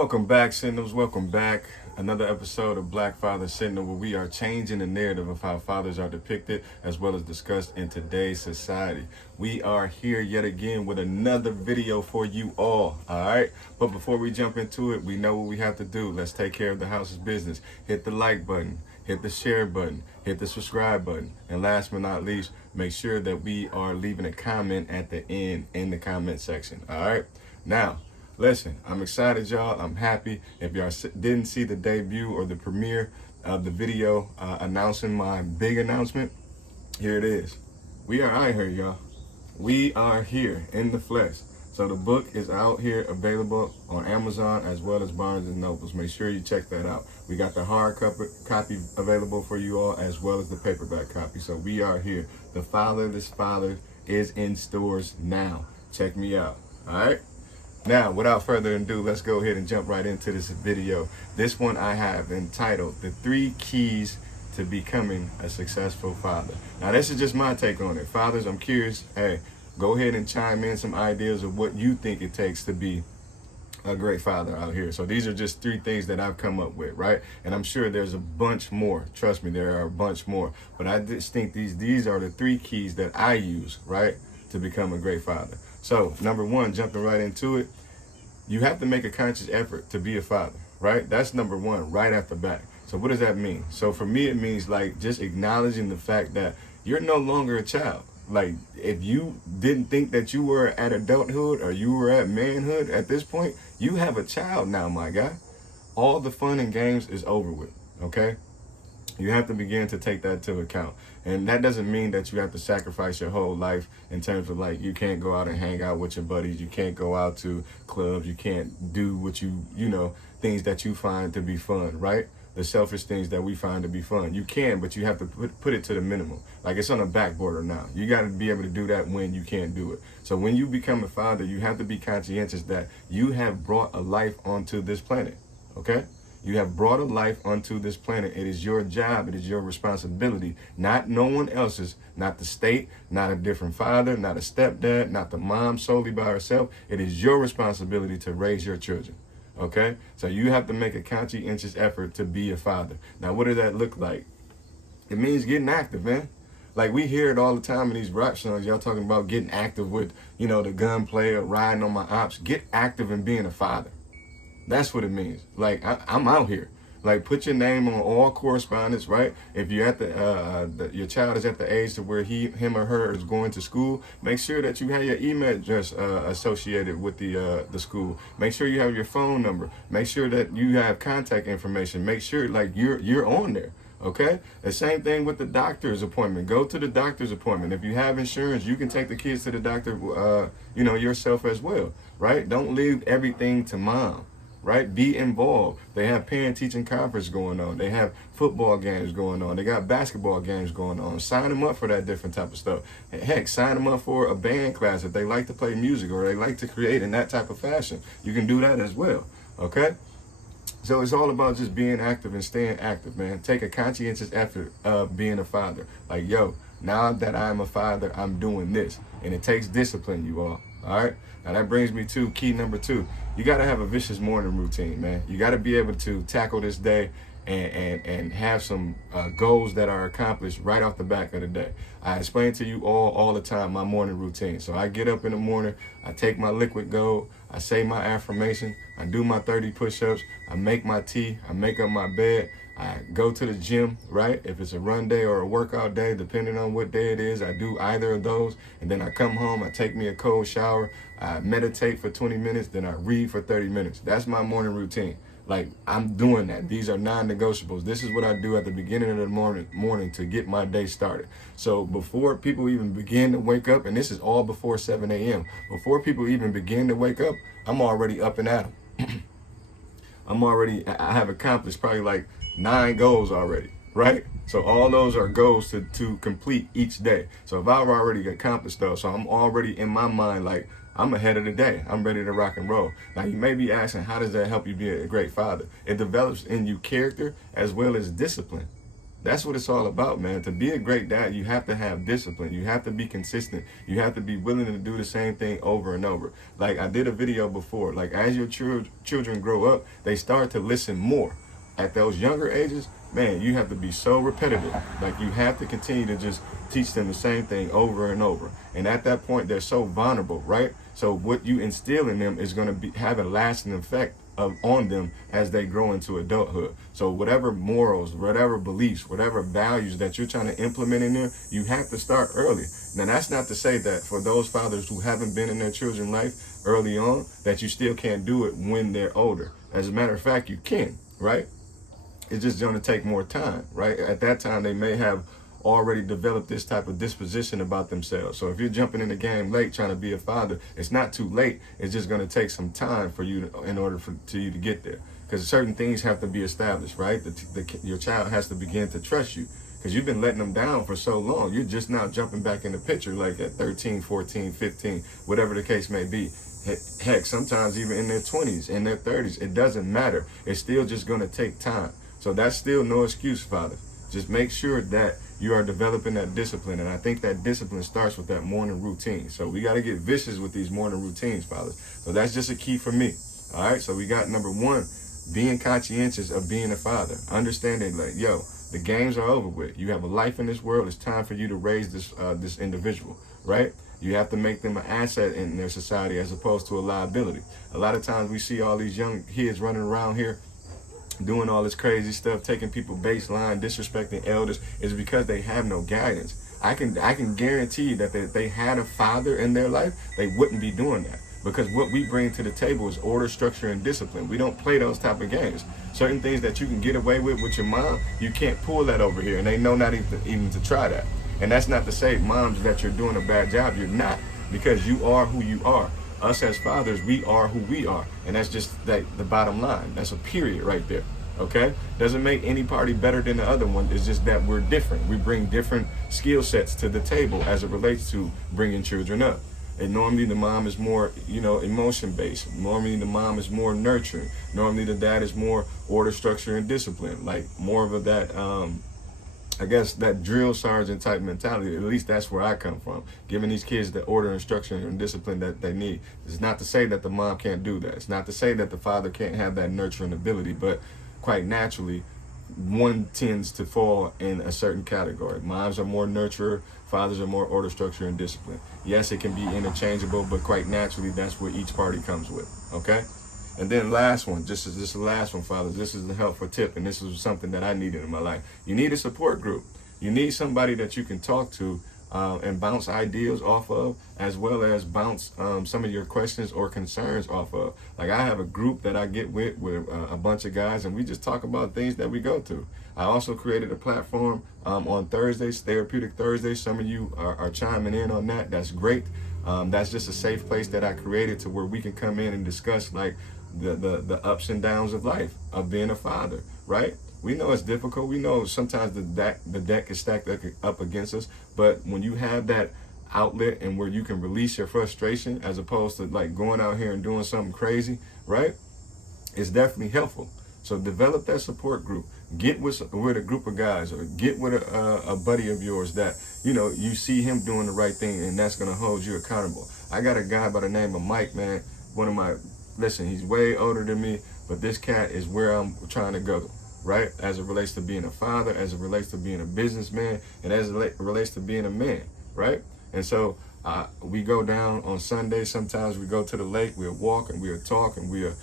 Welcome back, Sentinels. Welcome back. Another episode of Black Father Sentinel, where we are changing the narrative of how fathers are depicted as well as discussed in today's society. We are here yet again with another video for you all right? But before we jump into it, we know what we have to do. Let's take care of the house's business. Hit the like button, hit the share button, hit the subscribe button, and last but not least, make sure that we are leaving a comment at the end in the comment section, all right? Now, listen, I'm excited, y'all. I'm happy. If y'all didn't see the debut or the premiere of the video announcing my big announcement, here it is. We are out here, y'all. We are here in the flesh. So the book is out here available on Amazon as well as Barnes & Nobles. Make sure you check that out. We got the hard copy available for you all as well as the paperback copy. So we are here. The Fatherless Father is in stores now. Check me out, all right? Now, without further ado, let's go ahead and jump right into this video. This one I have entitled, The 3 Keys to Becoming a Successful Father. Now, this is just my take on it. Fathers, I'm curious, hey, go ahead and chime in some ideas of what you think it takes to be a great father out here. So these are just 3 things that I've come up with, right? And I'm sure there's a bunch more. Trust me, there are a bunch more. But I just think these are the 3 keys that I use, right, to become a great father. So, number 1, jumping right into it, you have to make a conscious effort to be a father, right? That's number 1, right off the bat. So what does that mean? So for me, it means like just acknowledging the fact that you're no longer a child. Like, if you didn't think that you were at adulthood or you were at manhood at this point, you have a child now, my guy. All the fun and games is over with, okay? You have to begin to take that into account. And that doesn't mean that you have to sacrifice your whole life in terms of like, you can't go out and hang out with your buddies. You can't go out to clubs. You can't do what you know, things that you find to be fun, right? The selfish things that we find to be fun. You can, but you have to put it to the minimum. Like, it's on a back border now. You got to be able to do that when you can't do it. So when you become a father, you have to be conscientious that you have brought a life onto this planet, okay? You have brought a life onto this planet. It is your job. It is your responsibility, not no one else's, not the state, not a different father, not a stepdad, not the mom solely by herself. It is your responsibility to raise your children, okay? So you have to make a conscientious effort to be a father. Now, what does that look like? It means getting active, man. Like, we hear it all the time in these rap songs. Y'all talking about getting active with, you know, the gunplay or riding on my ops. Get active in being a father. That's what it means. Like, I'm out here. Like, put your name on all correspondence, right? If you're at your child is at the age to where him or her is going to school, make sure that you have your email address associated with the school. Make sure you have your phone number. Make sure that you have contact information. Make sure like you're on there. Okay? The same thing with the doctor's appointment. Go to the doctor's appointment. If you have insurance, you can take the kids to the doctor, you know, yourself as well, right? Don't leave everything to mom. Right? Be involved. They have parent-teaching conference going on. They have football games going on. They got basketball games going on. Sign them up for that different type of stuff. Heck, sign them up for a band class if they like to play music or they like to create in that type of fashion. You can do that as well, okay? So it's all about just being active and staying active, man. Take a conscientious effort of being a father. Like, yo, now that I'm a father, I'm doing this. And it takes discipline, you all right? Now that brings me to key number 2. You got to have a vicious morning routine, man. You got to be able to tackle this day and have some goals that are accomplished right off the back of the day. I explain to you all the time my morning routine. So I get up in the morning, I take my liquid gold, I say my affirmation, I do my 30 push-ups, I make my tea, I make up my bed, I go to the gym, right? If it's a run day or a workout day, depending on what day it is, I do either of those. And then I come home, I take me a cold shower, I meditate for 20 minutes, then I read for 30 minutes. That's my morning routine. Like, I'm doing that. These are non-negotiables. This is what I do at the beginning of the morning to get my day started. So before people even begin to wake up, and this is all before 7 a.m., before people even begin to wake up, I'm already up and at them. I have accomplished probably like 9 goals already, right? So all those are goals to complete each day. So if I've already accomplished those, so I'm already in my mind like, I'm ahead of the day. I'm ready to rock and roll. Now, you may be asking, how does that help you be a great father? It develops in you character as well as discipline. That's what it's all about, man. To be a great dad, you have to have discipline. You have to be consistent. You have to be willing to do the same thing over and over. Like I did a video before, like as your children grow up, they start to listen more. At those younger ages, man, you have to be so repetitive. Like you have to continue to just teach them the same thing over and over. And at that point, they're so vulnerable, right? So what you instill in them is going to be have a lasting effect on them as they grow into adulthood. So whatever morals, whatever beliefs, whatever values that you're trying to implement in there, you have to start early. Now that's not to say that for those fathers who haven't been in their children's life early on, that you still can't do it when they're older. As a matter of fact, you can, right? It's just going to take more time, right? At that time, they may have already developed this type of disposition about themselves. So if you're jumping in the game late trying to be a father, it's not too late. It's just going to take some time for you in order for you to get there. Because certain things have to be established, right? Your child has to begin to trust you because you've been letting them down for so long. You're just now jumping back in the picture like at 13, 14, 15, whatever the case may be. Heck, sometimes even in their 20s, in their 30s, it doesn't matter. It's still just going to take time. So that's still no excuse, father. Just make sure that you are developing that discipline. And I think that discipline starts with that morning routine. So we got to get vicious with these morning routines, fathers. So that's just a key for me. All right. So we got number one, being conscientious of being a father. Understanding like, yo, the games are over with. You have a life in this world. It's time for you to raise this individual, right? You have to make them an asset in their society as opposed to a liability. A lot of times we see all these young kids running around here doing all this crazy stuff, taking people baseline, disrespecting elders, is because they have no guidance. I can guarantee that if they had a father in their life, they wouldn't be doing that. Because what we bring to the table is order, structure, and discipline. We don't play those type of games. Certain things that you can get away with your mom, you can't pull that over here, and they know not even to try that. And that's not to say, moms, that you're doing a bad job. You're not, because you are who you are. Us as fathers, we are who we are. And that's just like the bottom line. That's a period right there. Okay? Doesn't make any party better than the other one. It's just that we're different. We bring different skill sets to the table as it relates to bringing children up. And normally the mom is more, emotion based. Normally the mom is more nurturing. Normally the dad is more order, structure, and discipline. Like more of that, I guess, that drill sergeant type mentality. At least that's where I come from. Giving these kids the order and structure and discipline that they need. It's not to say that the mom can't do that. It's not to say that the father can't have that nurturing ability, but quite naturally, one tends to fall in a certain category. Moms are more nurturer, fathers are more order, structure, and discipline. Yes, it can be interchangeable, but quite naturally, that's where each party comes with, okay? And then last one, this is the last one, fathers. This is the helpful tip, and this is something that I needed in my life. You need a support group. You need somebody that you can talk to and bounce ideas off of, as well as bounce some of your questions or concerns off of. Like I have a group that I get with a bunch of guys, and we just talk about things that we go through. I also created a platform on Thursdays, Therapeutic Thursdays. Some of you are chiming in on that. That's great. That's just a safe place that I created to where we can come in and discuss like the ups and downs of life, of being a father, right? We know it's difficult. We know sometimes the deck is stacked up against us. But when you have that outlet and where you can release your frustration as opposed to like going out here and doing something crazy, right? It's definitely helpful. So develop that support group. Get with a group of guys, or get with a buddy of yours that, you see him doing the right thing, and that's going to hold you accountable. I got a guy by the name of Mike, man. Listen, he's way older than me, but this cat is where I'm trying to go. Right? As it relates to being a father, as it relates to being a businessman, and as it relates to being a man, right? And so we go down on Sunday. Sometimes we go to the lake, we'll walk and we'll talk and we'll,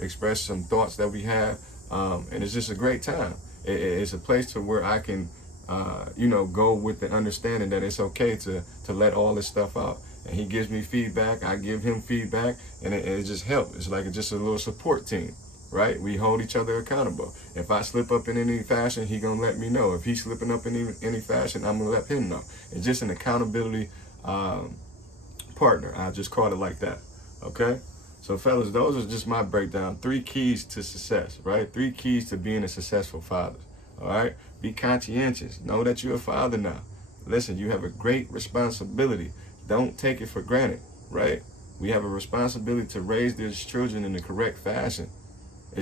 express some thoughts that we have. And it's just a great time. It's a place to where I can, go with the understanding that it's okay to let all this stuff out. And he gives me feedback, I give him feedback, and it just helps. It's like just a little support team. Right? We hold each other accountable. If I slip up in any fashion, he gonna let me know. If he's slipping up in any fashion, I'm gonna let him know. It's just an accountability partner. I just call it like that. Okay? So fellas, those are just my breakdown. 3 keys to success, right? 3 keys to being a successful father. All right? Be conscientious. Know that you're a father now. Listen, you have a great responsibility. Don't take it for granted, right? We have a responsibility to raise these children in the correct fashion.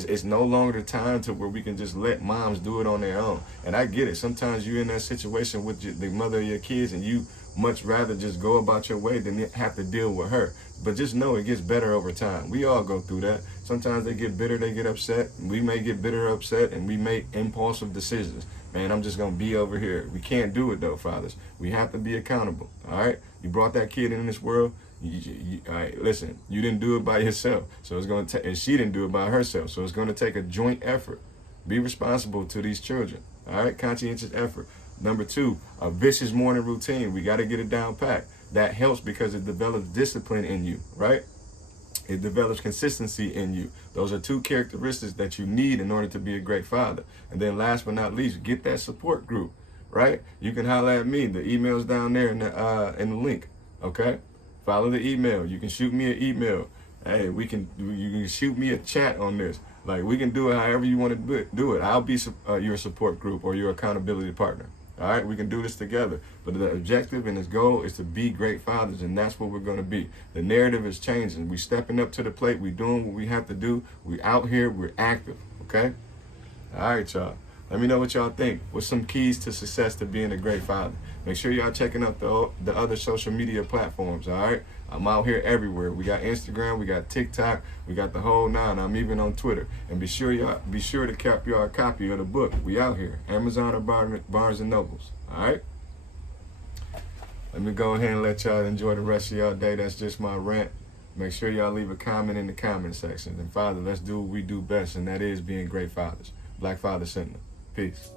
It's no longer the time to where we can just let moms do it on their own. And I get it. Sometimes you're in that situation with the mother of your kids, and you much rather just go about your way than have to deal with her. But just know it gets better over time. We all go through that. Sometimes they get bitter, they get upset. We may get bitter, upset, and we make impulsive decisions. Man, I'm just going to be over here. We can't do it though, fathers. We have to be accountable. All right? You brought that kid in this world. All right, listen, you didn't do it by yourself. So it's going to take, and she didn't do it by herself. So it's going to take a joint effort. Be responsible to these children. All right? Conscientious effort. Number 2, a vicious morning routine. We got to get it down pat. That helps because it develops discipline in you, right? It develops consistency in you. Those are 2 characteristics that you need in order to be a great father. And then last but not least, get that support group, right? You can holler at me. The email's down there in the link, okay? Follow the email. You can shoot me an email. Hey, you can shoot me a chat on this. Like, we can do it however you want to do it. I'll be your support group or your accountability partner. All right, we can do this together. But the objective and its goal is to be great fathers, and that's what we're going to be. The narrative is changing. We stepping up to the plate. We doing what we have to do. We out here. We're active, okay? All right, y'all. Let me know what y'all think. What's some keys to success to being a great father? Make sure y'all checking out the other social media platforms, all right? I'm out here everywhere. We got Instagram, we got TikTok, we got the whole 9. I'm even on Twitter. And be sure to cap y'all a copy of the book. We out here. Amazon or Barnes and Nobles, all right? Let me go ahead and let y'all enjoy the rest of y'all day. That's just my rant. Make sure y'all leave a comment in the comment section. And Father, let's do what we do best, and that is being great fathers. Black Father Sentinel. Peace.